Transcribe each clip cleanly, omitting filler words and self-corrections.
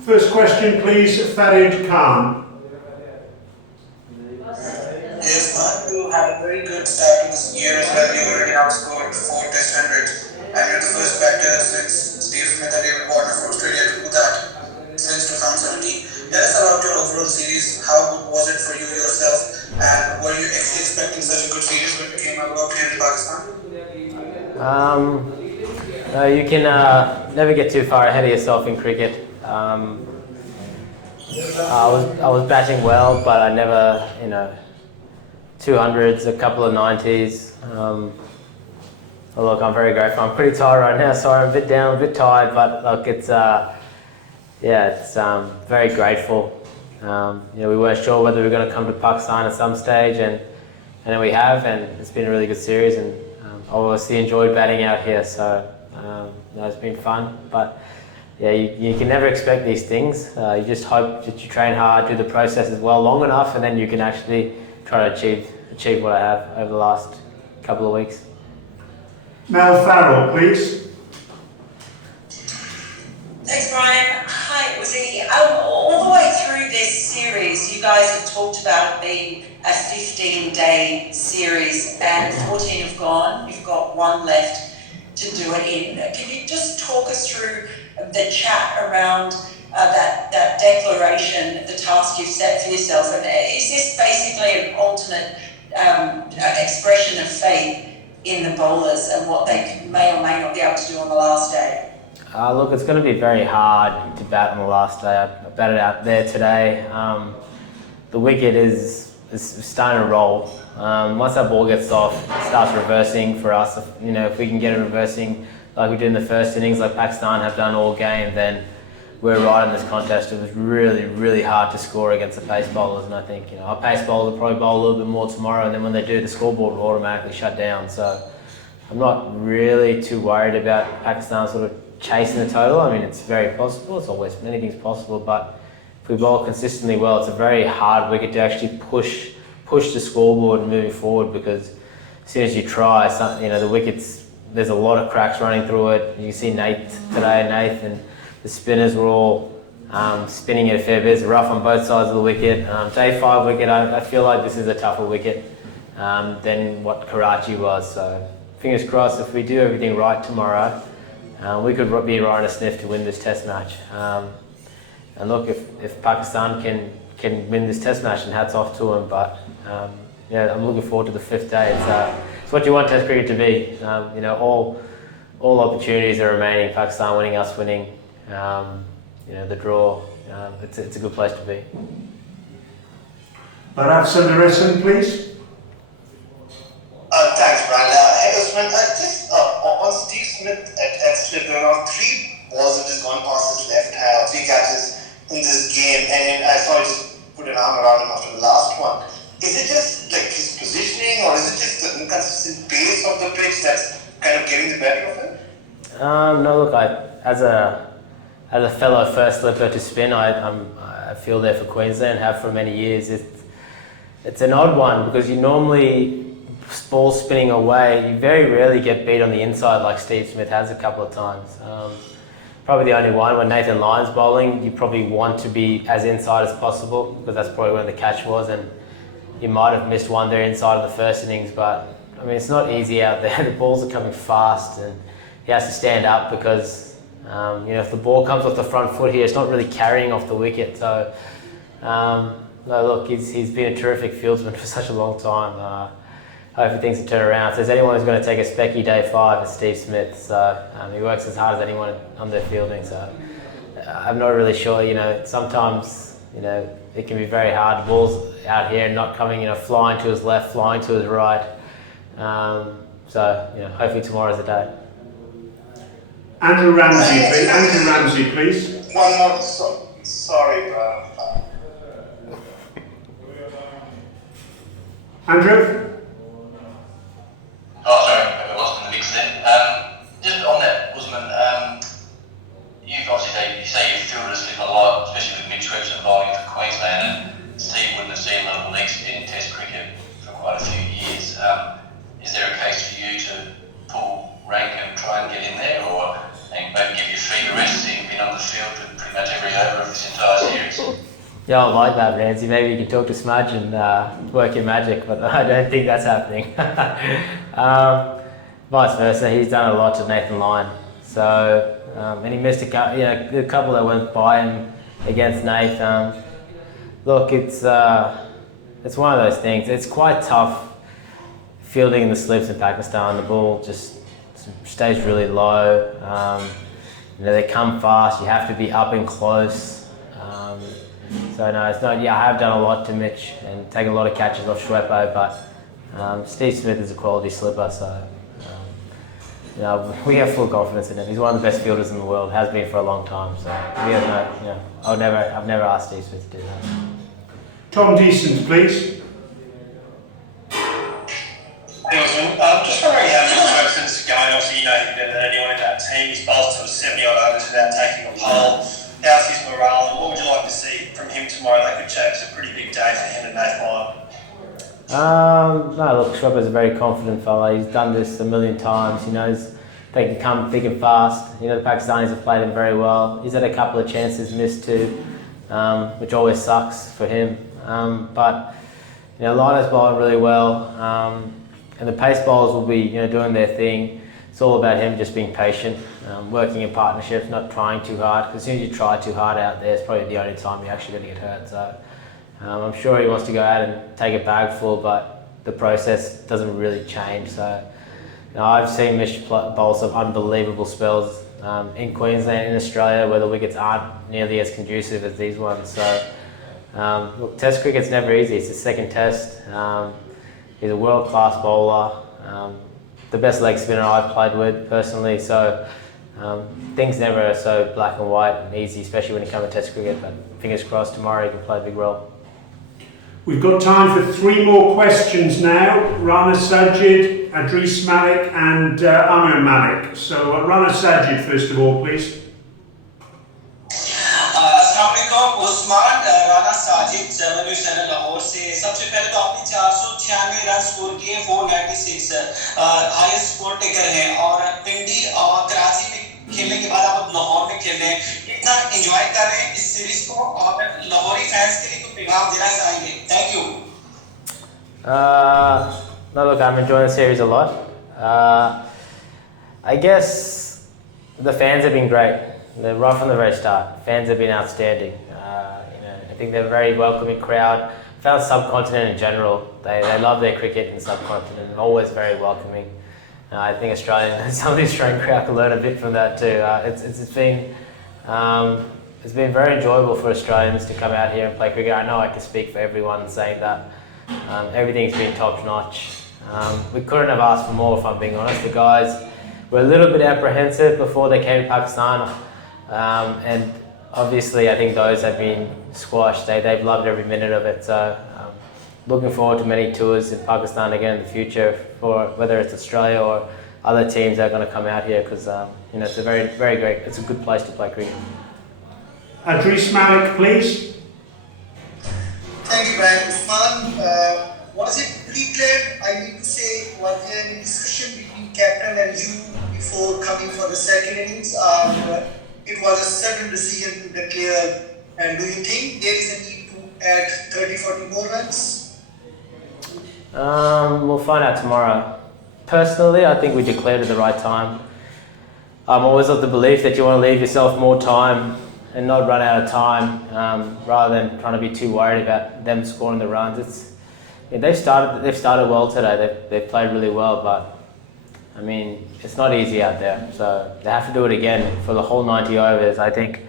First question, please, Farid Khan. Yes, Mark, you had a very good start to this year as well. You already outscored 4 Test 100s, and you're the first batter since Steve Smith and David Warner for Australia to do that since 2017. Tell us about your overall series. How good was it for you yourself, and were you actually expecting such a good series when you came out here in Pakistan? No, you can never get too far ahead of yourself in cricket. I was batting well, but I never, 200s, a couple of 90s. Look, I'm very grateful. I'm pretty tired right now. Sorry, I'm a bit down, a bit tired, but look, it's very grateful. We weren't sure whether we were going to come to Pakistan at some stage, and then we have, and it's been a really good series, and I obviously enjoyed batting out here, so it's been fun. But yeah, you can never expect these things. You just hope that you train hard, do the process as well long enough, and then you can actually try to achieve what I have over the last couple of weeks. Mel Farrell, please. Thanks, Brian. Hi, Uzi. All the way through this series, you guys have talked about it being a 15-day series, and 14 have gone. You've got one left to do it in. Can you just talk us through the chat around that declaration, the task you've set for yourself? And is this basically an alternate expression of faith in the bowlers and what they may or may not be able to do on the last day? Look, it's going to be very hard to bat on the last day. I batted out there today. The wicket is starting to roll. Once that ball gets off, it starts reversing for us. If we can get it reversing like we did in the first innings, like Pakistan have done all game, then we're right in this contest. It was really, really hard to score against the pace bowlers, and I think our pace bowlers will probably bowl a little bit more tomorrow, and then when they do, the scoreboard will automatically shut down. So I'm not really too worried about Pakistan sort of chasing the total. I mean, it's very possible. It's always anything's possible, but if we bowl consistently well, it's a very hard wicket to actually push the scoreboard moving forward, because as soon as you try, the wickets, there's a lot of cracks running through it. You can see Nath and the spinners were all spinning it a fair bit. It's rough on both sides of the wicket. Day 5 wicket, I feel like this is a tougher wicket than what Karachi was. So fingers crossed, if we do everything right tomorrow, we could be right in a sniff to win this test match. And look, if Pakistan can win this test match, and hats off to them. But I'm looking forward to the 5th day. It's what you want test cricket to be. All opportunities are remaining. Pakistan winning, us winning. The draw. It's a good place to be. Bharat Sundaresan, please. Thanks, Brian. Hey, Usman, just on Steve Smith at Smith, there are 3 balls that just gone past his left, 3 catches in this game, and I saw he just put an arm around him after the last one. Is it just like his positioning, or is it just the inconsistent pace of the pitch that's kind of getting the better of him? No, look, as a fellow first slipper to spin, I feel there for Queensland, have for many years. It's an odd one, because you normally ball spinning away, you very rarely get beat on the inside like Steve Smith has a couple of times. Probably the only one when Nathan Lyon's bowling, you probably want to be as inside as possible, because that's probably where the catch was, and you might have missed one there inside of the first innings. But I mean, it's not easy out there. The balls are coming fast, and he has to stand up, because if the ball comes off the front foot here, it's not really carrying off the wicket. So no, look, he's been a terrific fieldsman for such a long time. Hopefully things will turn around. If there's anyone who's going to take a specky day 5, it's Steve Smith. So he works as hard as anyone on their fielding. So I'm not really sure. Sometimes it can be very hard. The ball's out here and not coming, flying to his left, flying to his right. So hopefully tomorrow's the day. Andrew Ramsey, please. One more. Sorry, Andrew? Oh, sorry, I got lost in the mix then. Just on that, Usman, you say you fielded us a lot, especially with Mitch Webster bowling for Queensland, and Steve wouldn't have seen little legs in Test cricket for quite a few years. Is there a case for you to pull rank and try and get in there, or maybe give your feet a rest? You've been on the field for pretty much every over of the Yeah, I like that, Ramsey. Maybe you can talk to Smudge and work your magic, but I don't think that's happening. Vice versa, he's done a lot to Nathan Lyon. So, and he missed a couple that went by him against Nathan. Look, it's one of those things. It's quite tough fielding in the slips in Pakistan. The ball just stays really low. They come fast. You have to be up and close. So no, it's not. Yeah, I have done a lot to Mitch and taken a lot of catches off Schweppo, but Steve Smith is a quality slipper. So we have full confidence in him. He's one of the best fielders in the world. Has been for a long time. So we have no. I've never asked Steve Smith to do that. Tom Decent, please. Hey, Usman. Just wondering how Mitch Webster's going. Obviously, you know him better than anyone in that team. He's bowled sort of 70 odd overs without taking a pole. How's his morale, and what would you like to see from him tomorrow? That could change. It's a pretty big day for him and Nathan Lyon. No, look, Schwepper's a very confident fella. He's done this a million times. He knows they can come thick and fast. The Pakistanis have played him very well. He's had a couple of chances missed too, which always sucks for him. But Lion's bowling really well, and the pace bowlers will be doing their thing. It's all about him just being patient, working in partnerships, not trying too hard. Because as soon as you try too hard out there, it's probably the only time you're actually going to get hurt. So I'm sure he wants to go out and take a bag full, but the process doesn't really change. So I've seen Mitch bowl some unbelievable spells in Queensland, in Australia, where the wickets aren't nearly as conducive as these ones. So look, Test cricket's never easy. It's his second Test. He's a world-class bowler. The best leg spinner I've played with personally, so things never are so black and white and easy, especially when you come to Test cricket, but fingers crossed tomorrow he can play a big role. We've got time for 3 more questions now. Rana Sajid, Adris Malik and Amir Malik. So Rana Sajid first of all, please. अस्सलामुअलैकुम Usman Rana Sajid 7 news channel Lahore से। सबसे पहले तो आपने 496 run score किए, 496 highest score taker हैं, और पिंडी और कराची में खेलने के बाद आप अब लाहौर में खेल रहे हैं। इतना एंजॉय कर रहे हैं इस सीरीज को, और लाहौरी फैंस के लिए कोई पैगाम देना चाहेंगे? Thank you. No, look, I'm enjoying the series a lot. I guess the fans have been great. They're right from the very start. Fans have been outstanding. I think they're a very welcoming crowd. Found subcontinent in general, they love their cricket in the subcontinent and always very welcoming. I think some of the Australian crowd can learn a bit from that too. It's been very enjoyable for Australians to come out here and play cricket. I know I can speak for everyone saying that. Everything's been top notch. We couldn't have asked for more, if I'm being honest. The guys were a little bit apprehensive before they came to Pakistan. And obviously I think those have been squashed. They've loved every minute of it. So looking forward to many tours in Pakistan again in the future, for whether it's Australia or other teams that are going to come out here, because it's a very, very great, it's a good place to play cricket. Adris Malik, please. Thank you, Brian. Usman, was it pre-planned? I need to say, was there any discussion between captain and you before coming for the second innings? It was a sudden decision to declare, and do you think there is a need to add 30-40 more runs? We'll find out tomorrow. Personally, I think we declared at the right time. I'm always of the belief that you want to leave yourself more time and not run out of time, rather than trying to be too worried about them scoring the runs. They've started well today. They've played really well, but I mean, it's not easy out there. So they have to do it again for the whole 90 overs. I think,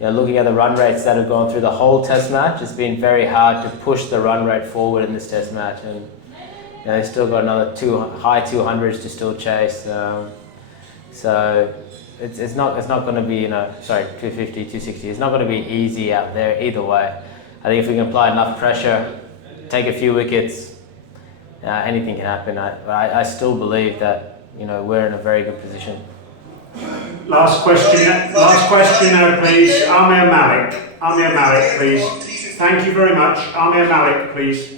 looking at the run rates that have gone through the whole Test match, it's been very hard to push the run rate forward in this Test match, and they've still got another high 200s to still chase. So it's not going to be 250, 260. It's not going to be easy out there either way. I think if we can apply enough pressure, take a few wickets, anything can happen. I still believe that we're in a very good position. Last question now, please. Amir Malik. Amir Malik, please. Thank you very much. Amir Malik, please.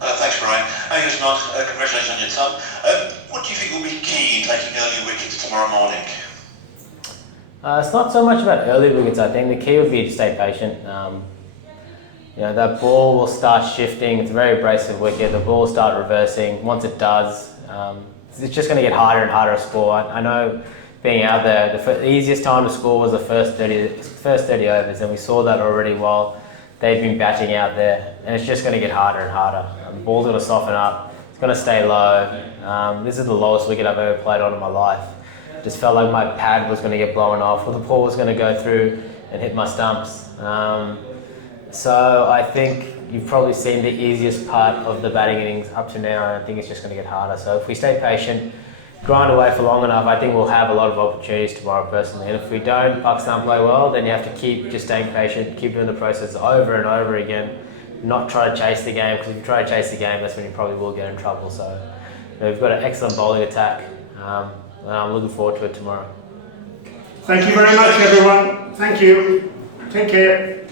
Thanks, Brian. Hey, Usman, congratulations on your time. What do you think will be key in taking early wickets tomorrow morning? It's not so much about early wickets. I think the key would be to stay patient. That ball will start shifting. It's a very abrasive wicket. The ball will start reversing. Once it does, it's just going to get harder and harder to score. I know being out there, the easiest time to score was the first 30 overs, and we saw that already while they've been batting out there. And it's just going to get harder and harder. The ball's going to soften up. It's going to stay low. This is the lowest wicket I've ever played on in my life. Just felt like my pad was going to get blown off, or the ball was going to go through and hit my stumps. So I think you've probably seen the easiest part of the batting innings up to now, and I think it's just going to get harder. So if we stay patient, grind away for long enough, I think we'll have a lot of opportunities tomorrow personally. And if we don't, Pakistan play well, then you have to keep just staying patient, keep doing the process over and over again, not try to chase the game, because if you try to chase the game, that's when you probably will get in trouble. So we've got an excellent bowling attack, and I'm looking forward to it tomorrow. Thank you very much, everyone. Thank you. Take care.